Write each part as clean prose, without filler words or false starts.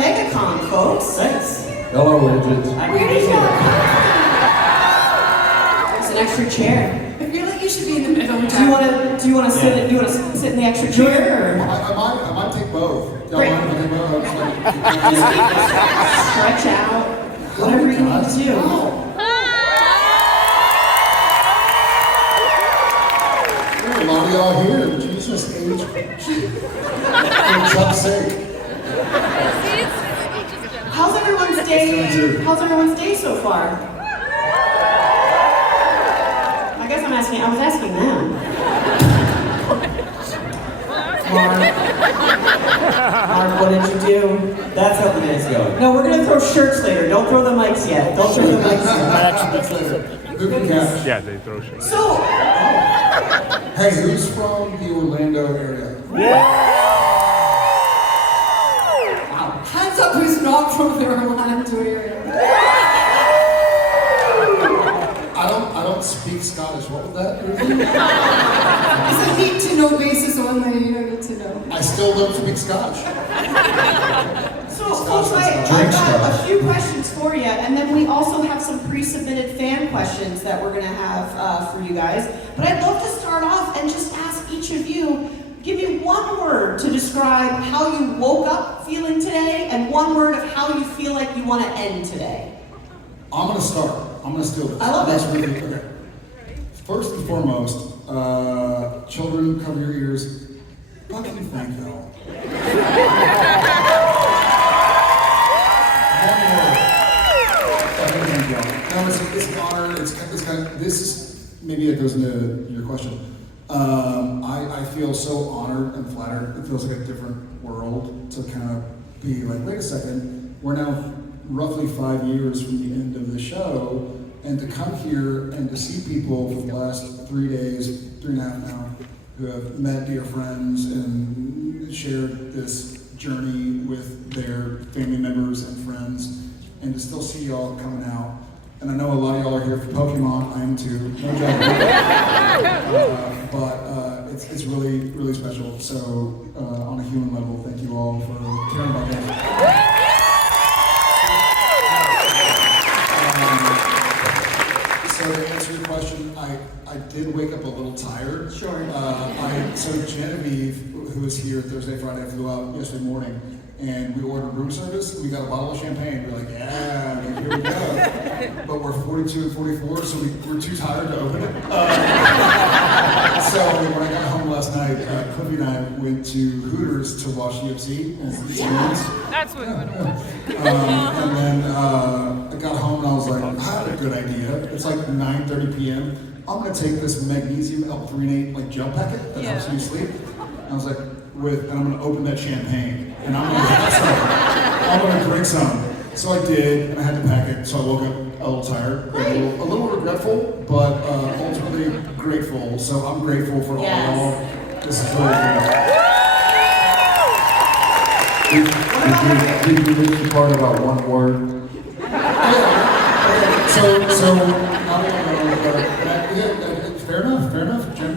Megacon, folks. Thanks. Hello, agents. Where did y'all come from? There's an extra chair. I feel like you should be in the middle. Do you want to sit in the extra chair? I might take both. Great. I take both. Stretch out. Whatever you need to do. A lot of y'all here. Jesus, age. For Chuck's sake. How's everyone's day so far? I was asking them. Mark, what did you do? That's how the day's going. No, we're gonna throw shirts later. Don't throw the mics yet. Don't throw the mics yet. Who can catch? Yeah, they throw shit. So, Hey, who's from the Orlando area? Hands up who's not from the Orlando area. I don't speak Scottish. What was that? It's a need to know basis only, you don't need to know. I still don't speak Scottish. so folks, I've got a few questions for you, and then we also have some pre-submitted fan questions that we're gonna have for you guys. But I'd love to start off and just ask each of you, give me one word to describe how you woke up feeling today, and one word of how you feel like you want to end today. I'm gonna start. I'm gonna steal this. I love it. Really, okay. First and foremost, children, cover your ears. Fucking thank y'all. Thank y'all. No, it's an honor. It's kind of, this is, maybe it goes into your question. I feel so honored and flattered. It feels like a different world to kind of be like, wait a second, we're now roughly 5 years from the end of the show, and to come here and to see people for the last 3 days, 3.5 now, who have met dear friends and shared this journey with their family members and friends, and to still see y'all coming out. And I know a lot of y'all are here for Pokemon, I am too, no joke. But it's really, really special. So on a human level, thank you all for caring about that. So to answer your question, I did wake up a little tired. Sure. So Genevieve, who was here Thursday, Friday, I flew out yesterday morning, and we ordered room service. We got a bottle of champagne. We're like, yeah, here we go. But we're 42 and 44, so we're too tired to open it. So when I got home last night, Cliffy and I went to Hooters to watch UFC and experience. That's what we would want. And then I got home and I was like, I had a good idea. It's like 9:30 p.m. I'm gonna take this magnesium L-threonate like gel packet that helps you sleep. And I was like, and I'm gonna open that champagne and I'm gonna have some. I'm gonna drink some. So I did, and I had to pack it. So I woke up a little tired, a little regretful, but ultimately grateful. So I'm grateful for all y'all. This is really cool. Did you reach the part about one word? Yeah. So fair enough, Jim.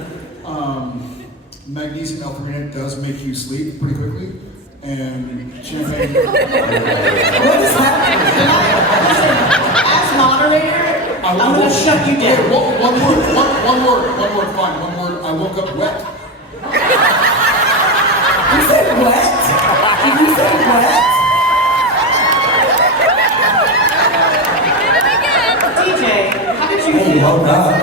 Magnesium L-threonate does make you sleep pretty quickly, and champagne. What is happening? As moderator, I'm gonna shut you down. One word, fine. One word. I woke up wet. You said wet? Did you say wet? DJ, how did you feel? Oh, God.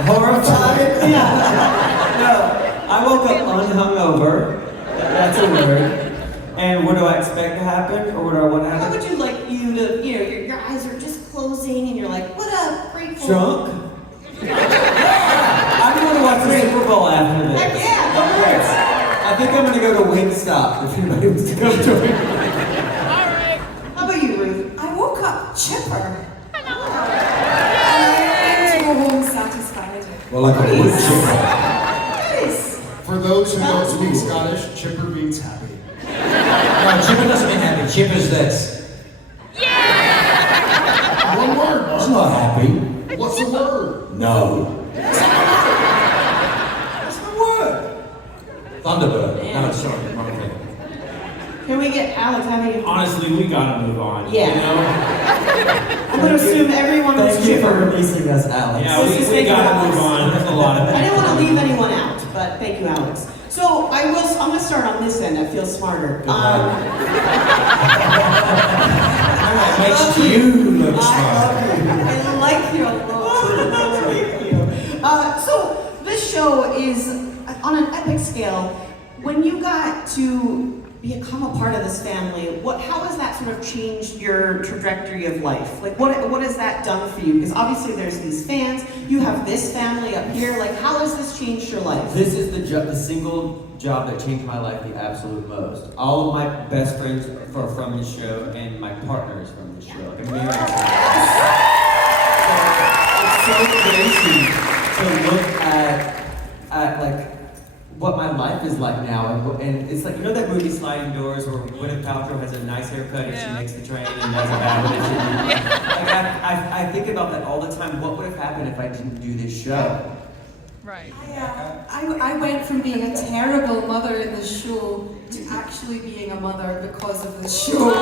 Horrified? Yeah. No, I woke up unhungover. That's a word. And what do I expect to happen? Or what do I want to How happen? would you like you to, your eyes are just closing and you're like, what a grateful. Drunk? I'm going to watch the Super Bowl after this. Heck yeah, go for it. I think I'm going to go to Wingstop if anybody wants to come join me. How about you, Ruth? I woke up chipper. I went to go home satisfied. Well, like a wood chipper. Nice. For those who don't speak Scottish, chipper means happy. No, chipper doesn't mean happy. Chipper's this. One word. It's not happy. What's the word? No. What's the word? Thunderbird. No, sorry, wrong thing. Alex, how about you? Honestly, we gotta move on. Yeah. You know? I'm gonna assume everyone was Thank you for chipper. releasing us, Alex. Yeah, Let's just we make it gotta Alex. move on. There's a lot of I didn't want to that. leave anyone out, but thank you, Alex. So I'm gonna start on this end. I feel smarter. That makes you look smart. I like you a lot. Thank you. So this show is on an epic scale. When you got to become a part of this family, how has that sort of changed your trajectory of life? Like, what has that done for you? Because obviously there's these fans. You have this family up here. Like, how has this changed your life? This is the single job that changed my life the absolute most. All of my best friends are from this show, and my partner is from this show. Like, I'm married to this. So it's so crazy to look at like what my life is like now, and it's like, you know that movie Sliding Doors where Gwyneth Paltrow has a nice haircut and she makes the train and does a bad one. Like I think about that all the time. What would have happened if I didn't do this show? Right. I went from being a terrible mother in the show to actually being a mother because of the show.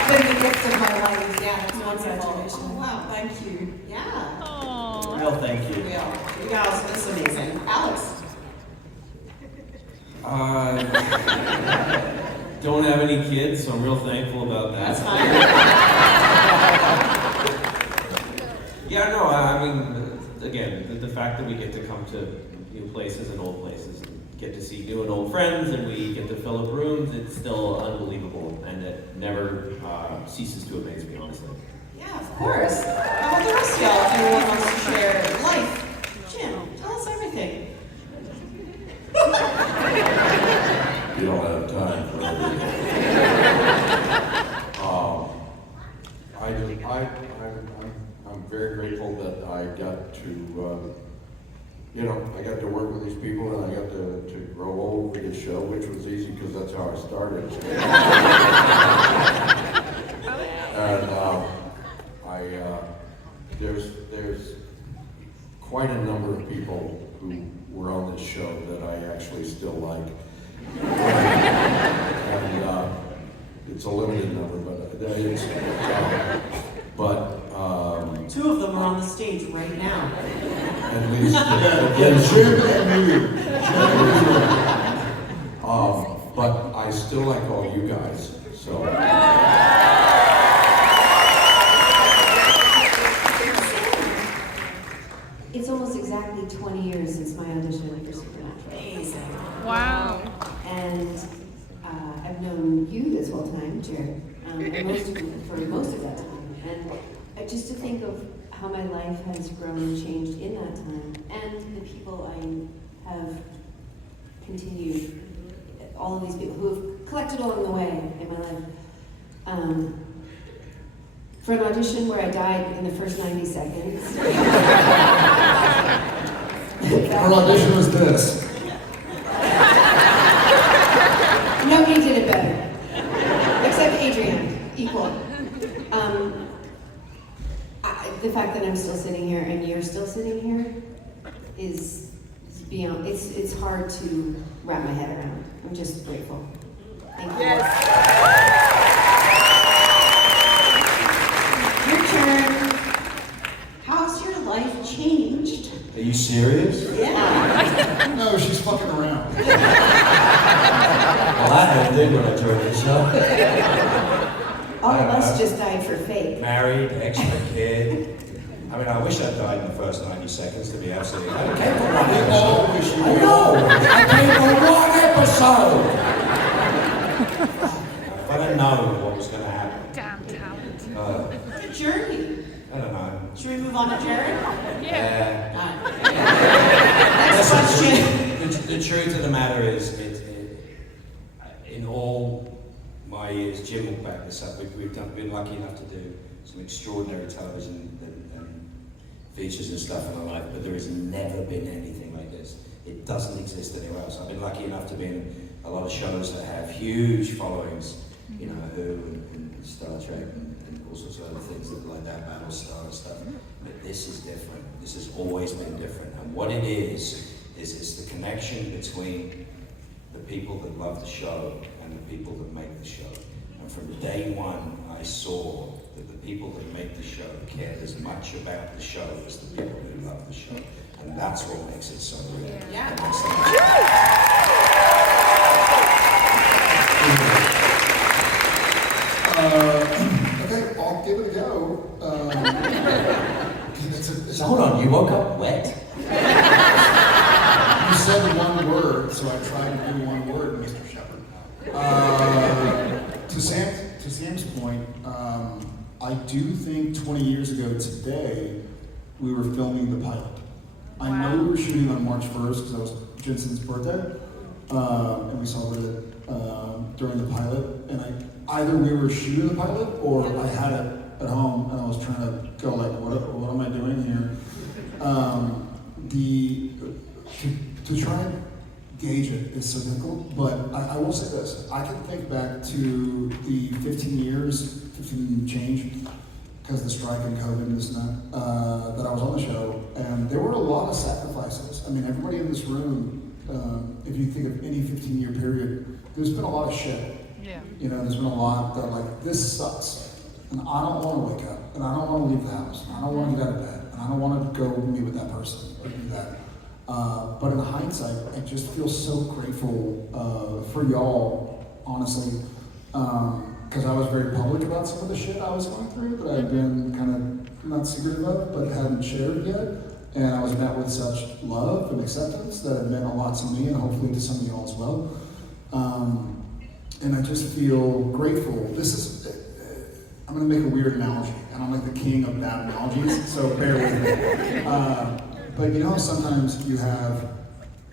It's been the gift of my life. Yeah, it's wonderful. Congratulations. Oh, wow. Thank you. Yeah. Aww. Real thank you. Real. You guys, this is amazing. Alex. Don't have any kids, so I'm real thankful about that. That's fine. Yeah, no, I mean, again, the fact that we get to come to new places and old places, and get to see new and old friends, and we get to fill up rooms, it's still unbelievable, and it never ceases to amaze me, honestly. Yeah, of course. How about the rest of y'all? If anyone wants to share life. Jim, tell us everything. You don't have time for everything. I'm very grateful that I got to, I got to work with these people, and I got to grow old with this show, which was easy because that's how I started. And there's quite a number of people who were on this show that I actually still like. And it's a limited number, but Two of them are on the stage right now. at least Jim and you. but I still like all you guys, so. It's almost exactly 20 years since my audition for Supernatural. Amazing. Wow. And I've known you this whole time, Jared, for most of that time. And just to think of how my life has grown and changed in that time, and the people I have continued, all of these people who have collected along the way in my life. For an audition where I died in the first 90 seconds. Our audition was this. Nobody did it better. Except Adrienne, equal. The fact that I'm still sitting here and you're still sitting here is beyond, it's hard to wrap my head around. I'm just grateful. Thank you. Your turn. How's your life changed? Are you serious? Yeah. No, she's fucking around. Well, I did when I joined the show. All of us just died for fake. Married, extra kid. I mean, I wish I'd died in the first 90 seconds, to be absolutely honest. I came for one episode. all wish you I know! I came for one episode! If I'd have known what was going to happen. Damn talent. Good journey. I don't know. Should we move on to Jared? Yeah. Next question. The truth of the matter is, in all my years, Jim will back this up, we've been lucky enough to do some extraordinary television and features and stuff in our life, but there has never been anything like this. It doesn't exist anywhere else. I've been lucky enough to be in a lot of shows that have huge followings, you know, Who and Star Trek and all sorts of other things that like that, Battlestar and stuff. But this is different. This has always been different. And what it is it's the connection between the people that love the show and the people that make the show. And from day one, I saw that the people that make the show cared as much about the show as the people who love the show. And that's what makes it so real. Yeah. Okay, I'll give it a go. Hold on, you woke up wet? You said one word, so I tried to do one word, Mr. Sheppard. To Sam's point, I do think 20 years ago today, we were filming the pilot. I know we were shooting on March 1st because that was Jensen's birthday, and we celebrated it during the pilot. And either we were shooting the pilot or I had it at home and I was trying to go like, what am I doing here? To try and gauge it is so difficult, but I will say this. I can think back to the 15 change, because of the strike and COVID and this and that I was on the show, and there were a lot of sacrifices. I mean, everybody in this room, if you think of any 15-year period, there's been a lot of shit. Yeah. You know, there's been a lot that like, this sucks, and I don't want to wake up, and I don't want to leave the house, and I don't want to get out of bed, and I don't want to go meet with that person or do that. But in hindsight, I just feel so grateful for y'all, honestly, because I was very public about some of the shit I was going through that I've been kind of not secretive of, but hadn't shared yet. And I was met with such love and acceptance that it meant a lot to me and hopefully to some of y'all as well. And I just feel grateful. I'm going to make a weird analogy, and I'm like the king of bad analogies, so bear with me. But you know how sometimes you have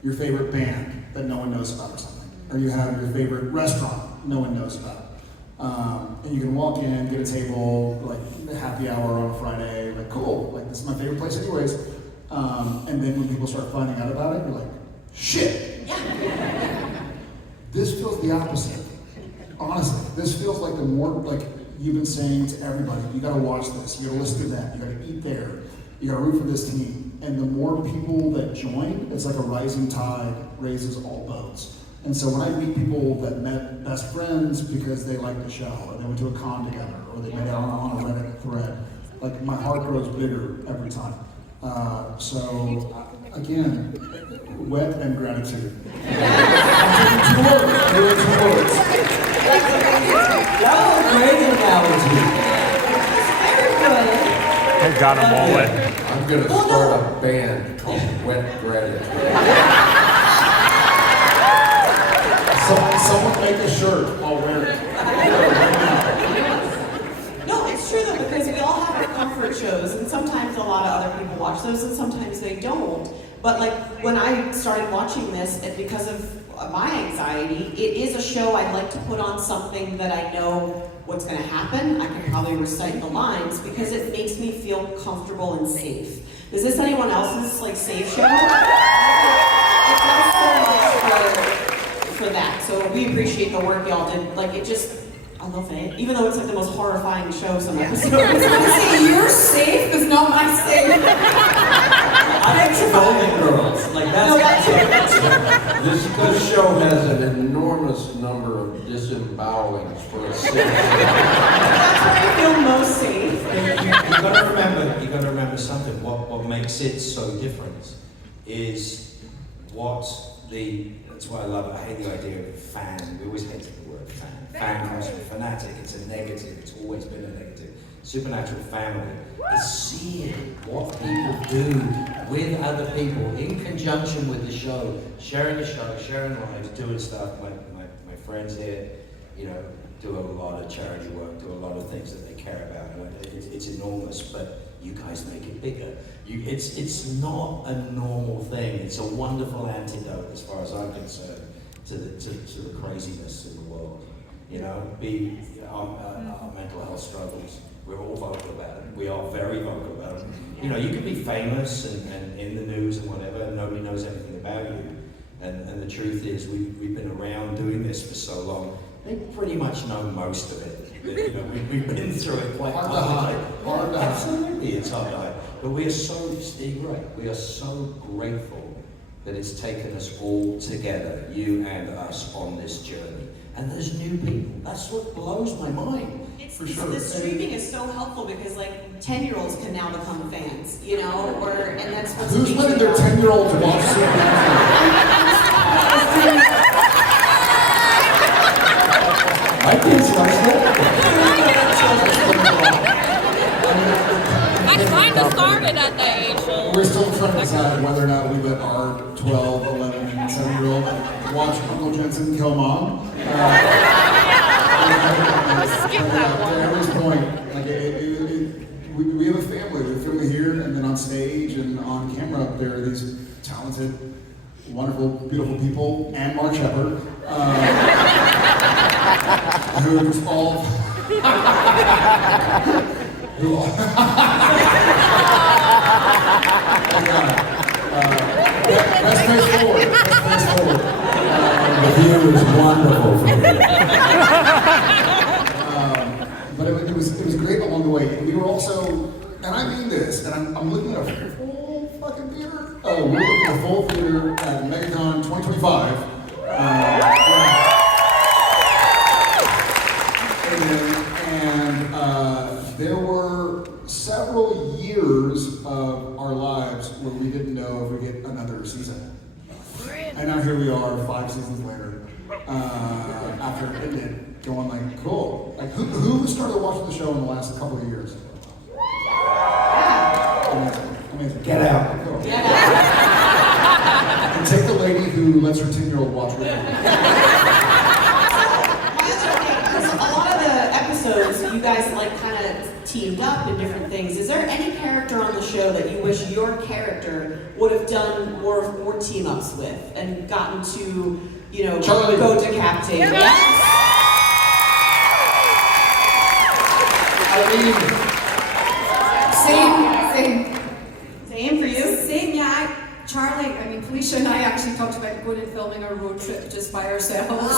your favorite band that no one knows about or something, or you have your favorite restaurant no one knows about. And you can walk in, get a table, like happy hour on a Friday, like cool, like this is my favorite place anyways. And then when people start finding out about it, you're like, shit! This feels the opposite. Honestly, this feels like the more, like you've been saying to everybody, you gotta watch this, you gotta listen to that, you gotta eat there, you gotta root for this team. And the more people that join, it's like a rising tide raises all boats. And so when I meet people that met best friends because they liked the show, or they went to a con together, or they met out on a Reddit thread, like my heart grows bigger every time. So again, wet and gratitude. That was a great analogy. They got them all wet. I'm gonna start a band called Wet Gratitude. Someone make a shirt, I'll wear it. No, it's true though, because we all have our comfort shows, and sometimes a lot of other people watch those, and sometimes they don't. But like when I started watching this, and because of my anxiety, it is a show I'd like to put on something that I know what's going to happen. I can probably recite the lines because it makes me feel comfortable and safe. Is this anyone else's like safe show? It does so much for that. So we appreciate the work y'all did. Like it just, I love it. Even though it's like the most horrifying show some episodes. I was gonna say, you're safe is not my safe. I like Golden Girls. Like that's This show has an enormous number of disembowelings for a city. That's where I feel most safe. You gotta remember something. What makes it so different is that's why I love it. I hate the idea of fan. We always hated the word fan. Fan comes from fanatic, it's a negative, it's always been a negative. Supernatural family is seeing what people do with other people in conjunction with the show, sharing lives, doing stuff. My friends here, you know, do a lot of charity work, do a lot of things that they care about. It's enormous, but you guys make it bigger. It's not a normal thing. It's a wonderful antidote, as far as I'm concerned, to the craziness in the world. You know, our mental health struggles. We're all vocal about it. We are very vocal about it. You know, you can be famous and in the news and whatever, and nobody knows anything about you. And the truth is, we've been around doing this for so long. They pretty much know most of it. You know, we've been through it quite Hard to hide. Hard to hide. Absolutely, it's hard to hide. But we are so, Steve, right? We are so grateful that it's taken us all together, you and us, on this journey. And there's new people. That's what blows my mind. For sure. The streaming is so helpful because 10-year-olds can now become fans, and that's what's Who's letting their 10-year-olds watch My kids watch that. I kind of started at that age. So. We're still trying to decide whether or not we let our 12, 11, and 7-year-old watch Uncle Jensen kill mom. Skip that one. At this point, we have a family. We film here, and then on stage and on camera, there are these talented, wonderful, beautiful people, and Mark Sheppard, who just all. Who all best face forward. Best face forward. The view is wonderful for me. But it was great along the way. We were also, and I mean this, and I'm looking at a full fucking theater. We're looking at a full theater at Megacon 2025. And there were several years of our lives where we didn't know if we get another season. And now here we are 5 seasons later, after it ended, going cool. Who started watching the show in the last couple of years? Amazing. Get out. Cool. And take the lady who lets her 10-year-old watch with her. A lot of the episodes, you guys kind of teamed up in different things. Is there any character on the show that you wish your character would have done more team ups with and gotten to, Charlie. go decapitate? Yes. Same for you? Same, yeah. Charlie, Felicia and I actually talked about going and filming our road trip just by ourselves.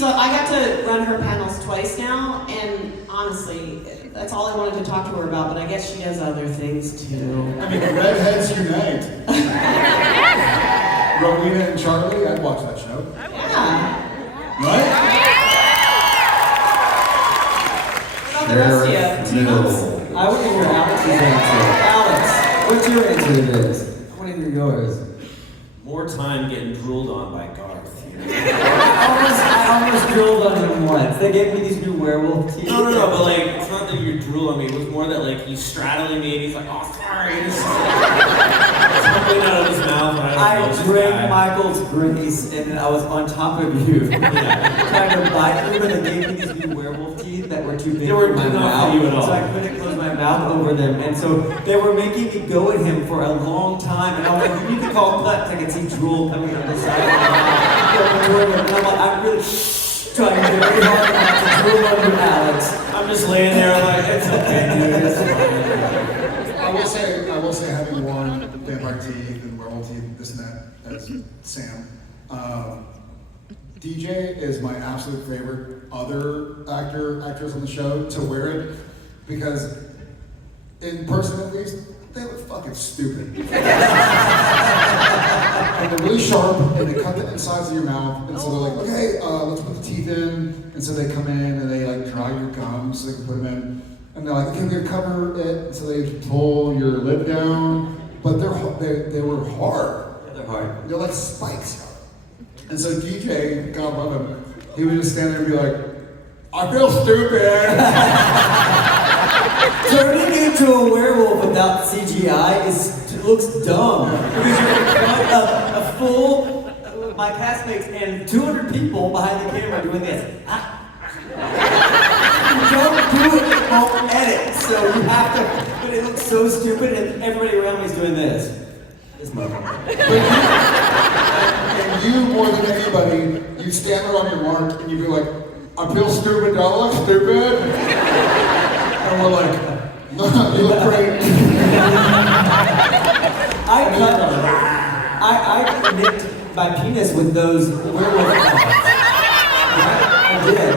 I got to run her panels twice now, and honestly, that's all I wanted to talk to her about, but I guess she does other things too. Redheads unite. Rowena and Charlie, I'd watch that show. Yeah. Right? What about the rest of you? Team ups? I want to hear Alex's answer. Alex, what's your answer to this? I want to hear yours. More time getting drooled on by Garth. I almost drilled on him once. They gave me these new werewolf teeth. No, but it's not that you drool on me. It was more that he's straddling me and he's like, oh, sorry. It's coming out of his mouth. I drank Michael's grace and I was on top of you, trying to bite you, and they gave me these new werewolf teeth that were too big for my mouth, you at all. so I couldn't close my mouth over them. And so they were making me go at him for a long time, and I was like, you need to call Clutch. I could see drool coming out the side of my mouth. And I'm really trying very hard not to drool on you, Alex. I'm just laying there it's okay, dude. It's I will say having worn vampire teeth and werewolf teeth, this and that, as Sam, DJ is my absolute favorite other actress on the show to wear it, because in person at least, they look fucking stupid. And they're really sharp, and they cut the insides of your mouth, and so they're like, okay, let's put the teeth in, and so they come in and they dry your gums so they can put them in, and they're like, okay, we're gonna cover it, and so they pull your lip down, but they were hard. They're hard. They're like spikes. And so DJ, God love him, he would just stand there and be like, I feel stupid. Turning into a werewolf without CGI looks dumb. Because you're in front of a full, my castmates, and 200 people behind the camera doing this. You don't do it, it won't edit. So you have to, but it looks so stupid, and everybody around me is doing this. This motherfucker. And you, more than anybody, you stand there on your mark and you be like, I feel stupid, do I look stupid? And we're like, no, you look great. I nicked my penis with those werewolf claws. I did.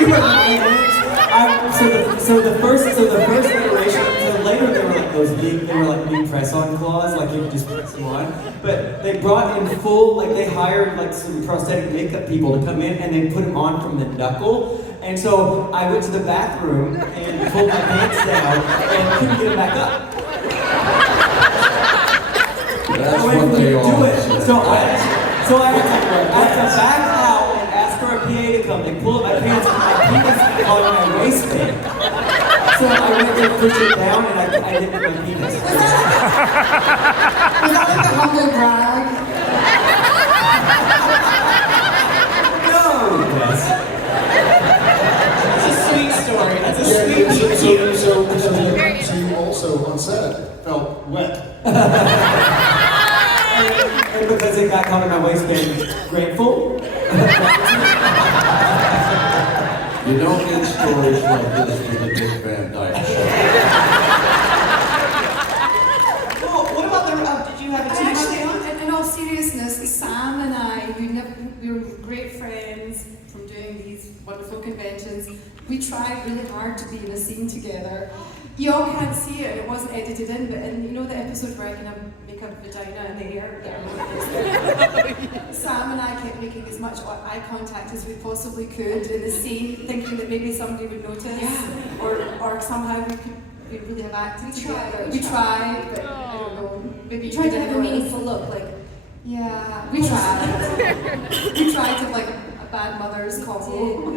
You were right. So the first iteration, so later they were like those big, they were like big press-on claws, like you can just press them on. But they brought in full, like they hired like some prosthetic makeup people to come in and they put them on from the knuckle. And so I went to the bathroom and pulled my pants down and couldn't get them back up. That's what they all say. So I had to back out and ask for a PA to come. They pull up my pants and my penis on my waistband. So I went to push it down and I hit my penis. Was that like a humble brag? No! Yes. That's a sweet story. That's a sweet So you also on set felt wet. And because it got caught in my waistband, grateful. You don't get stories like this with the Dick Van Dyke Show. Well, what about the, did you have a team Actually, on? in all seriousness, Sam and I, we were great friends from doing these wonderful conventions. We tried really hard to be in a scene together. You all can't see it, it wasn't edited in, but you know the episode where I kind of make a vagina in the air? Sam and I kept making as much eye contact as we possibly could in the scene, thinking that maybe somebody would notice, or somehow we really have acted together. We tried, but I don't know. Maybe You tried to have a meaningful look, like. Yeah, we tried. We tried to like a bad mother's combo.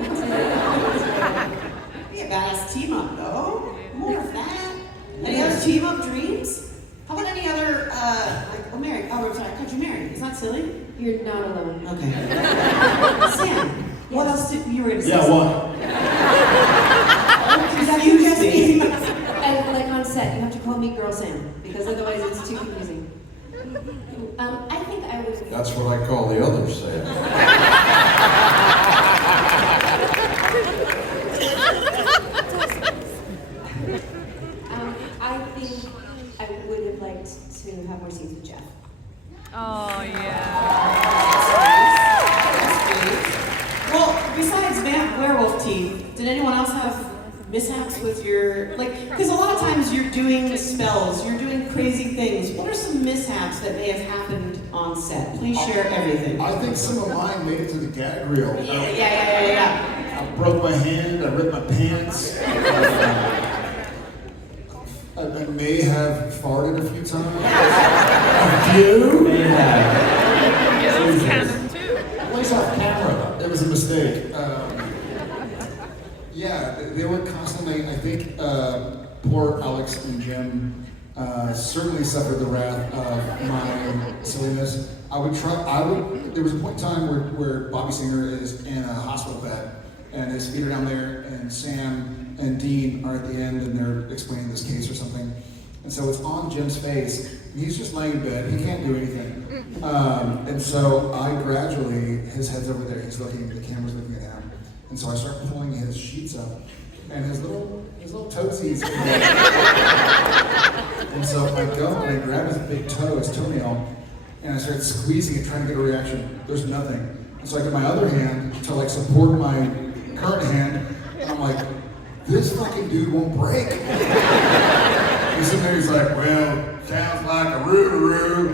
Be a badass team up though. More of that. Any other team up dreams? How about any other, like, Mary, I'm sorry, Country Mary, is that silly? You're not alone. Okay. Sam, what else did you were going to say? Yeah, what? You just me. And like on set, you have to call me Girl Sam, because otherwise it's too confusing. I think I would. That's what I call the other Sam. I think I would have liked to have more scenes with Jeff. Oh, yeah. Well, besides werewolf team, did anyone else have mishaps with your, like, because a lot of times you're doing spells, you're doing crazy things. What are some mishaps that may have happened on set? Please share everything. I think some of mine made it to the gag reel. Yeah. I broke my hand, I ripped my pants. I may have farted a few times. A few? May have. Those canon too. At least off camera. It was a mistake. Yeah, they were constantly, I think, poor Alex and Jim certainly suffered the wrath of my silliness. There was a point in time where Bobby Singer is in a hospital bed, and his feet are down there, and Sam and Dean are at the end, and they're explaining this case or something. And so it's on Jim's face, and he's just laying in bed, he can't do anything. And so I gradually, his head's over there, he's looking, the camera's looking at him. And so I start pulling his sheets up, and his little toesies. And so I go and I grab his big toe, his toenail, and I start squeezing it, trying to get a reaction. There's nothing. And so I get my other hand to like support my current hand, and I'm like, this fucking dude won't break. He's sitting there, he's like, well, sounds like a roo-roo.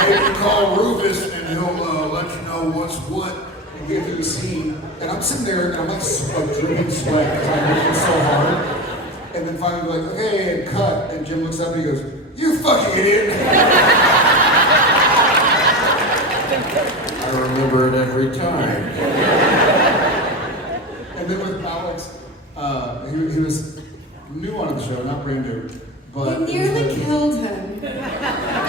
Maybe call Rufus and he'll let you know what's what. We get through the scene, and I'm sitting there, and I'm like dripping sweat because I'm working so hard. And then finally, we're like, okay, cut. And Jim looks up and he goes, you fucking idiot. I remember it every time. And then with Alex, he was new on the show, not brand new. But You nearly killed him.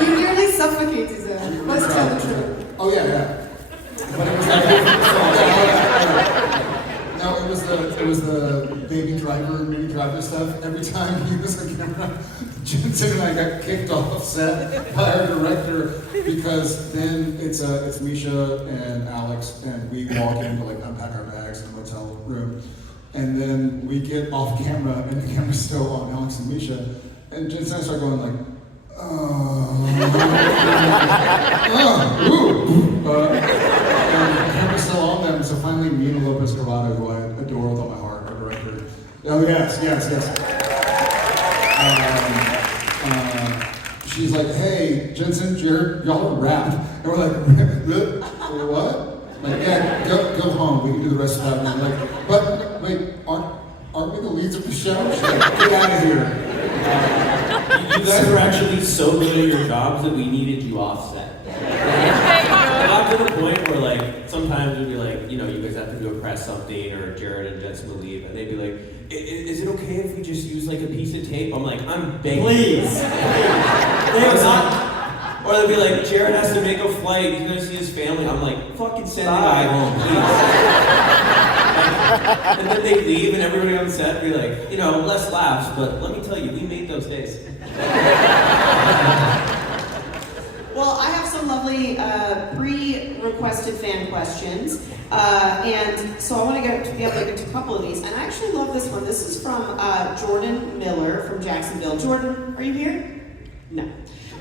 You nearly suffocated him. Let's tell the truth. Oh yeah. But it was like, no, it was the baby driver, mini driver stuff. Every time he was on camera, Jensen and I got kicked off set by our director because then it's Misha and Alex, and we walk in to like unpack our bags in the motel room, and then we get off camera and the camera's still on Alex and Misha, and Jensen and I start going like, and the camera's still on them, so finally Nina Lopez-Corrado, who I adore with all my heart, our director. Oh yes. she's like, hey, Jensen, Jared, y'all are wrapped. And we're like, really? What? Like, yeah, go home. We can do the rest of that. And I'm like, but wait, aren't we the leads of the show? She's like, get out of here. You guys were actually so good at your jobs that we needed you offset. Got to the point where like sometimes we'd be like, you know, you guys have to do a press something, or Jared and Jensen would leave, and they'd be like, is it okay if we just use like a piece of tape? I'm like, I'm begging. Please. Or they'd be like, Jared has to make a flight, he's gonna see his family. I'm like, fucking send the guy home, please. And then they leave and everybody on set would be like, you know, less laughs, but let me tell you, we made those days. Well, I have some lovely pre-requested fan questions, and so I want to be able to get to a couple of these. And I actually love this one. This is from Jordan Miller from Jacksonville. Jordan, are you here? No.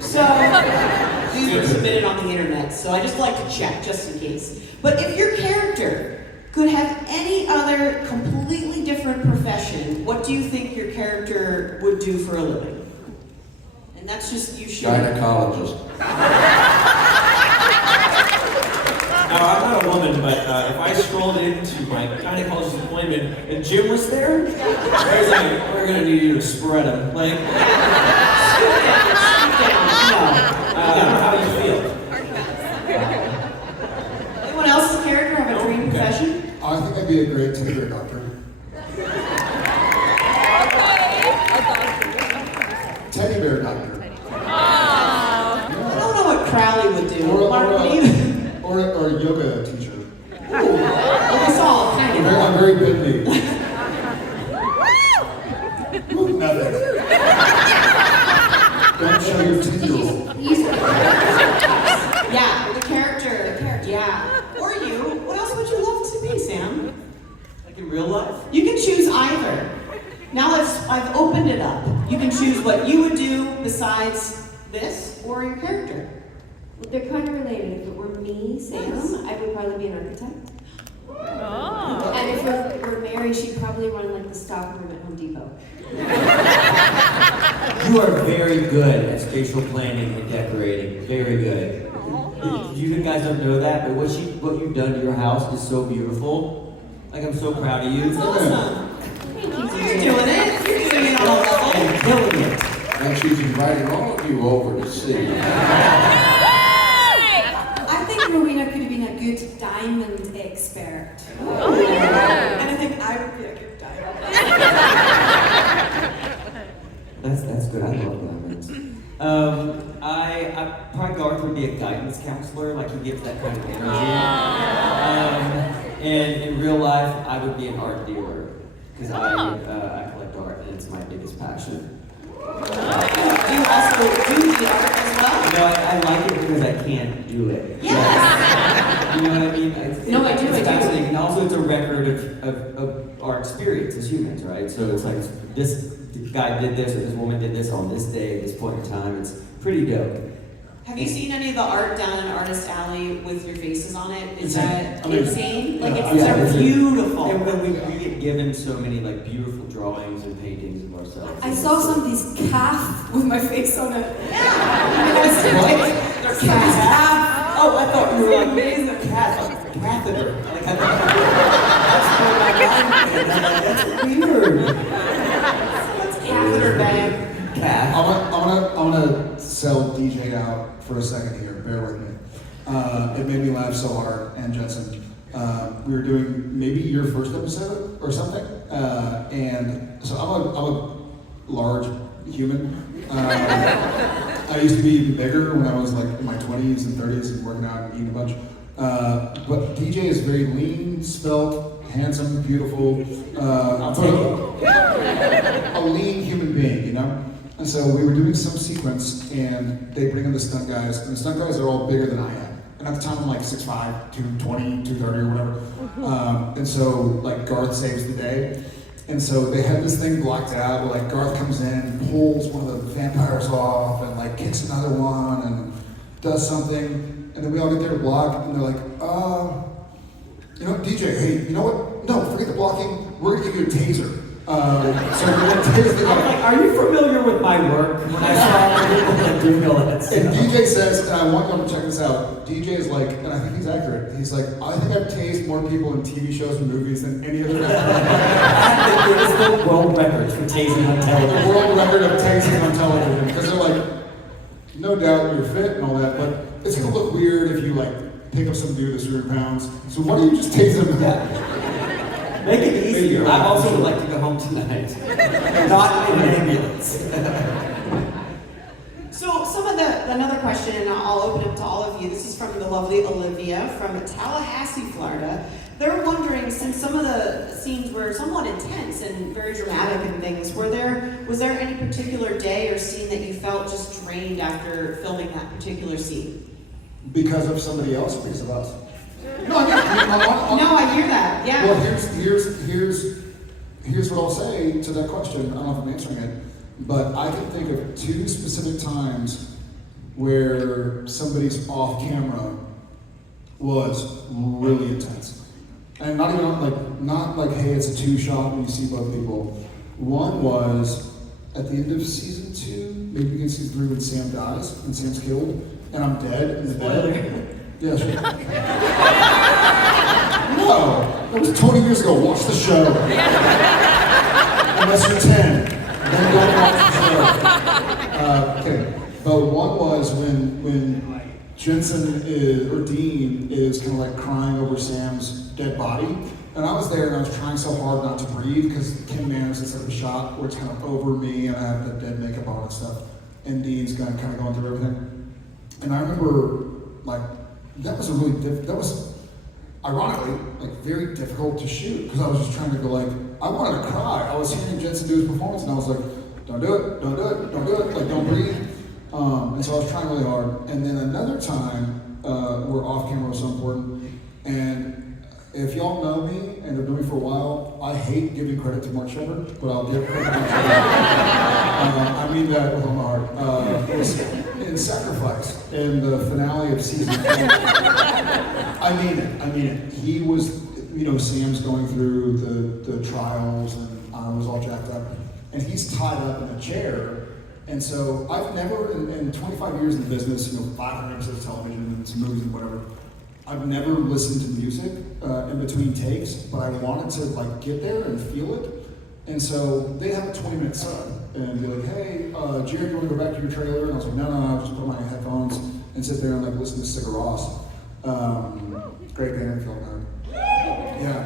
So these were submitted on the internet, so I just like to check just in case. But if your character could have any other completely different profession, what do you think your character would do for a living? And that's just you shooting. Gynecologist. Now, I'm not a woman, but if I strolled into my gynecologist appointment and Jim was there, I was like, we're gonna need you to spread him. Like, I don't know how you feel. Anyone else's character have a dream profession? I think I'd be a great teddy bear doctor. Teddy bear doctor. I don't know what Crowley would do. Or a yoga teacher. Well, it's all kind of. I'm very big. Nothing. Don't show your 10-year-old. Yeah, the character. Yeah. Or you. What else would you love to be, Sam? Like in real life? You can choose either. Now I've opened it up. You can choose what you would do besides this or your character. Well, they're kind of related. If it were me, Sam, I would probably be an architect. Oh. And if we're married, she'd probably run like the stock room at Home Depot. You are very good at spatial planning and decorating. Very good. You guys don't know that, but what you've done to your house is so beautiful. Like, I'm so proud of you. That's awesome. You're doing it. You're doing it on a level. And killing it. And she's inviting all of you over to see. I think Rowena could have been a good diamond expert. Oh, yeah. And I think I would be a good diamond. That's good. I love diamonds. I probably Garth would be a guidance counselor. Like, he gives that kind of energy. And in real life, I would be an art dealer because I collect art and it's my biggest passion. Do you also do the art as well? No, I like it because I can't do it. Yes. You know what I mean? No, I do. It's fascinating. And also, it's a record of our experience as humans, right? So it's like, this guy did this, or this woman did this on this day, at this point in time. It's pretty dope. Have you seen any of the art down in Artist Alley with your faces on it? Is Insane. that insane? Like, Yeah, they're beautiful. And when we get given so many like beautiful drawings and paintings of ourselves. I saw somebody's calf with my face on it. Their calf. Oh, I thought you were like amazing. catheter. Like, I thought that's weird. That's catheter bag. Cat. I want to sell DJ out for a second here. Bear with me. It made me laugh so hard. And Jensen, we were doing maybe your first episode or something, and so I'm a large human. I used to be even bigger when I was like in my 20s and 30s and working out and eating a bunch. But DJ is very lean, svelte, handsome, beautiful. I'll take a lean human being, you know? And so we were doing some sequence, and they bring in the stunt guys, and the stunt guys are all bigger than I am. And at the time, I'm like 6'5", 220, 230 or whatever. And so, like, Garth saves the day. And so they had this thing blocked out where, like, Garth comes in and pulls one of the vampires off and, like, kicks another one and does something. And then we all get there to block, and they're like, you know, DJ, hey, you know what? No, forget the blocking. We're gonna give you a taser. So we're gonna taste the I'm like, are you familiar with my work? When I saw people that do that stuff. And DJ says, and I want y'all to check this out. DJ is like, and I think he's accurate. He's like, I think I've tased more people in TV shows and movies than any other actor. It is the world record for tasting on The television. world record of tasting on television. Because they're like, no doubt you're fit and all that, but it's gonna look weird if you like pick up some dude that's 300 pounds. So why don't you just taste him? Make it easier. I also would like to go home tonight. Not in an ambulance. So another question, and I'll open it to all of you. This is from the lovely Olivia from Tallahassee, Florida. They're wondering, since some of the scenes were somewhat intense and very dramatic and things, was there any particular day or scene that you felt just drained after filming that particular scene? Because of somebody else, because of us. No, No, I hear that. Yeah. Well, here's what I'll say to that question. I don't know if I'm answering it, but I can think of 2 specific times where somebody's off camera was really intense. And not like, hey, it's a 2-shot when you see both people. One was at the end of season 2, maybe begin season 3 when Sam dies and Sam's killed, and I'm dead in the bed. Yeah, sure. No, that was 20 years ago. Watch the show. Unless you're 10, then don't watch the show. Okay, but one was when Jensen Dean is kind of like crying over Sam's dead body, and I was there and I was trying so hard not to breathe because Kim Manners has set up a shot where it's kind of over me and I have the dead makeup on and stuff, and Dean's kind of going through everything, and I remember like. That was ironically, like very difficult to shoot because I was just trying to go like, I wanted to cry. I was hearing Jensen do his performance and I was like, don't do it, don't do it, don't do it, like don't breathe. And so I was trying really hard. And then another time, where off camera was so important, and if y'all know me and have known me for a while, I hate giving credit to Mark Sheppard, but I'll give credit to Mark Sheppard. I mean that with all my heart. It was in Sacrifice, in the finale of season 4. I mean it. He was, Sam's going through the trials and I was all jacked up. And he's tied up in a chair. And so I've never, in 25 years in the business, 500 episodes of television and some movies and whatever, I've never listened to music in between takes, but I wanted to like get there and feel it. And so they have a 20-minute set and be like, hey, Jared, you want to go back to your trailer? And I was like, no, I'll just put my headphones and sit there and like listen to Sigur Rós. Great band, if y'all know. Yeah.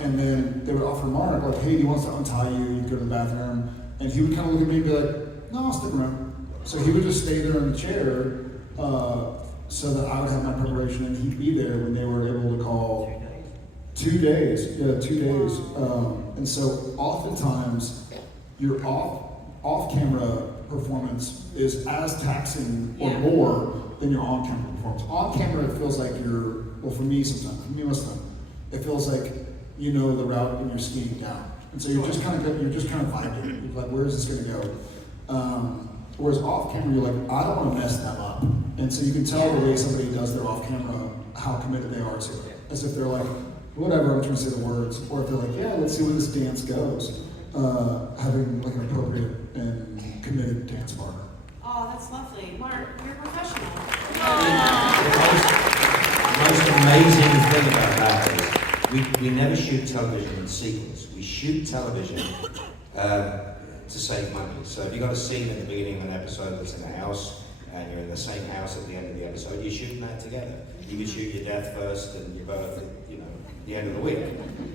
And then they would offer Mark, like, hey, he wants to untie you, you'd go to the bathroom. And he would kind of look at me and be like, no, I'll stick around. So he would just stay there in the chair so that I would have my preparation and he'd be there when they were able to call 2 days. Yeah, 2 days. And so oftentimes your off-camera performance is as taxing or more than your on-camera performance. On camera, it feels like for me sometimes, for me most of the time, it feels like you know the route and you're skiing down. And so you're just kind of vibing. You're like, where is this gonna go? Whereas off camera, you're like, I don't want to mess them up. And so you can tell the way somebody does their off camera how committed they are to it. As if they're like, whatever, I'm trying to say the words. Or if they're like, yeah, let's see where this dance goes. Having like an appropriate and committed dance partner. Oh, that's lovely. Mark, you're professional. The most amazing thing about that is we never shoot television in sequence. We shoot television to save money. So if you've got a scene at the beginning of an episode that's in a house, and you're in the same house at the end of the episode, you're shooting that together. You would shoot your death first and your birth at, the end of the week.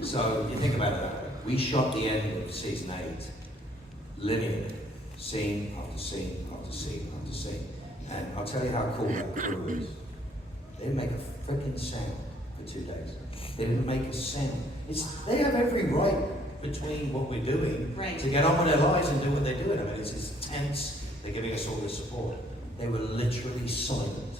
So you think about it that way. We shot the end of season 8 linearly, scene after scene after scene after scene. And I'll tell you how cool that crew is. They didn't make a freaking sound for 2 days. They didn't make a sound. They have every right between what we're doing to get on with their lives and do what they're doing. I mean, it's tense. They're giving us all this support. They were literally silent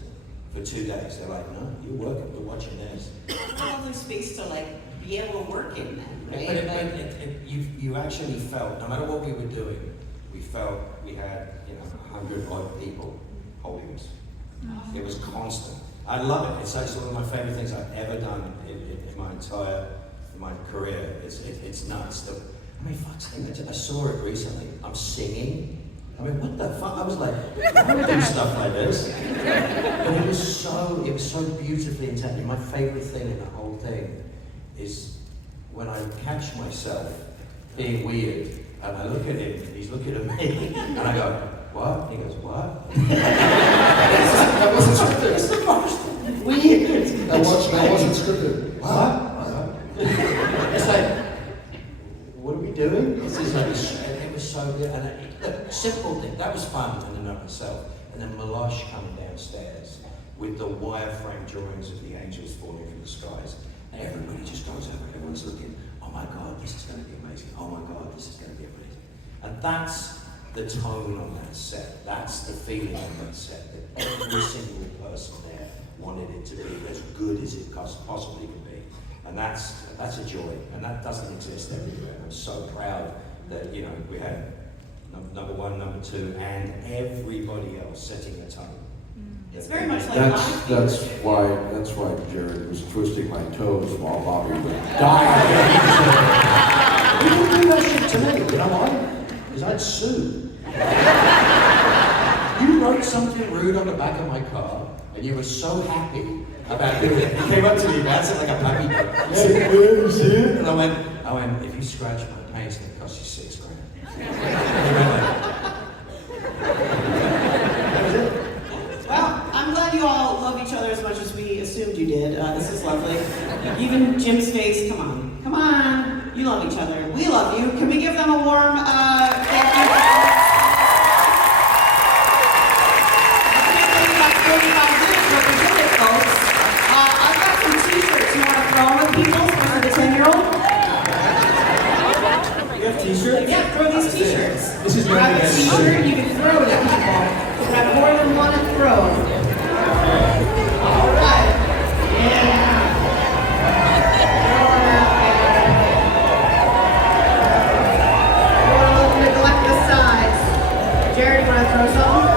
for 2 days. They're like, no, you're working, we're watching this. It's a lovely space to be able to work in then, right? But you actually felt, no matter what we were doing, we felt we had 100 odd people holding us. It was constant. I love it. It's one of my favorite things I've ever done in my entire career. It's nuts. I mean, fuck's sake, I saw it recently. I'm singing. I mean, what the fuck? I was like, I don't do stuff like this. But it was so beautifully intended. My favorite thing in the whole thing is when I catch myself being weird and I look at him and he's looking at me and I go, what? He goes, what? That wasn't scripted. It's the most weird. That wasn't scripted. What? It's like, what are we doing? This is like, it was so good. And look, simple thing, that was fun in and of itself. And then Melosh coming downstairs with the wireframe drawings of the angels falling from the skies. And everybody just goes over, everyone's looking, oh my God, this is going to be amazing. Oh my God, this is going to be amazing. And that's the tone on that set. That's the feeling on that set. That every single person there wanted it to be as good as it possibly could be. And that's a joy. And that doesn't exist everywhere. I'm so proud that, you know, we had number one, number two, and everybody else setting the tone. It's very much like That's why Jared was twisting my toes while Bobby was dying. You didn't do that shit to me, you know why? Because I'd sue. You wrote something rude on the back of my car, and you were so happy about doing it. You came up to me, man, said like a puppy dog. And I went, if you scratch my paint, it's going to cost you $6 grand. Well, I'm glad you all love each other as much as we assumed you did. This is lovely. Even Jim's face, come on. You love each other. We love you. Can we give them a warm thank you? I've got some t-shirts. You want to throw them with people for the 10-year-old? You have t-shirts? Yeah, throw these t-shirts. This is grab a really t-shirt, you can throw it at people. Grab more than one and throw. All right. Yeah. Throw it out there. Neglect the sides. Jared, you want to throw something?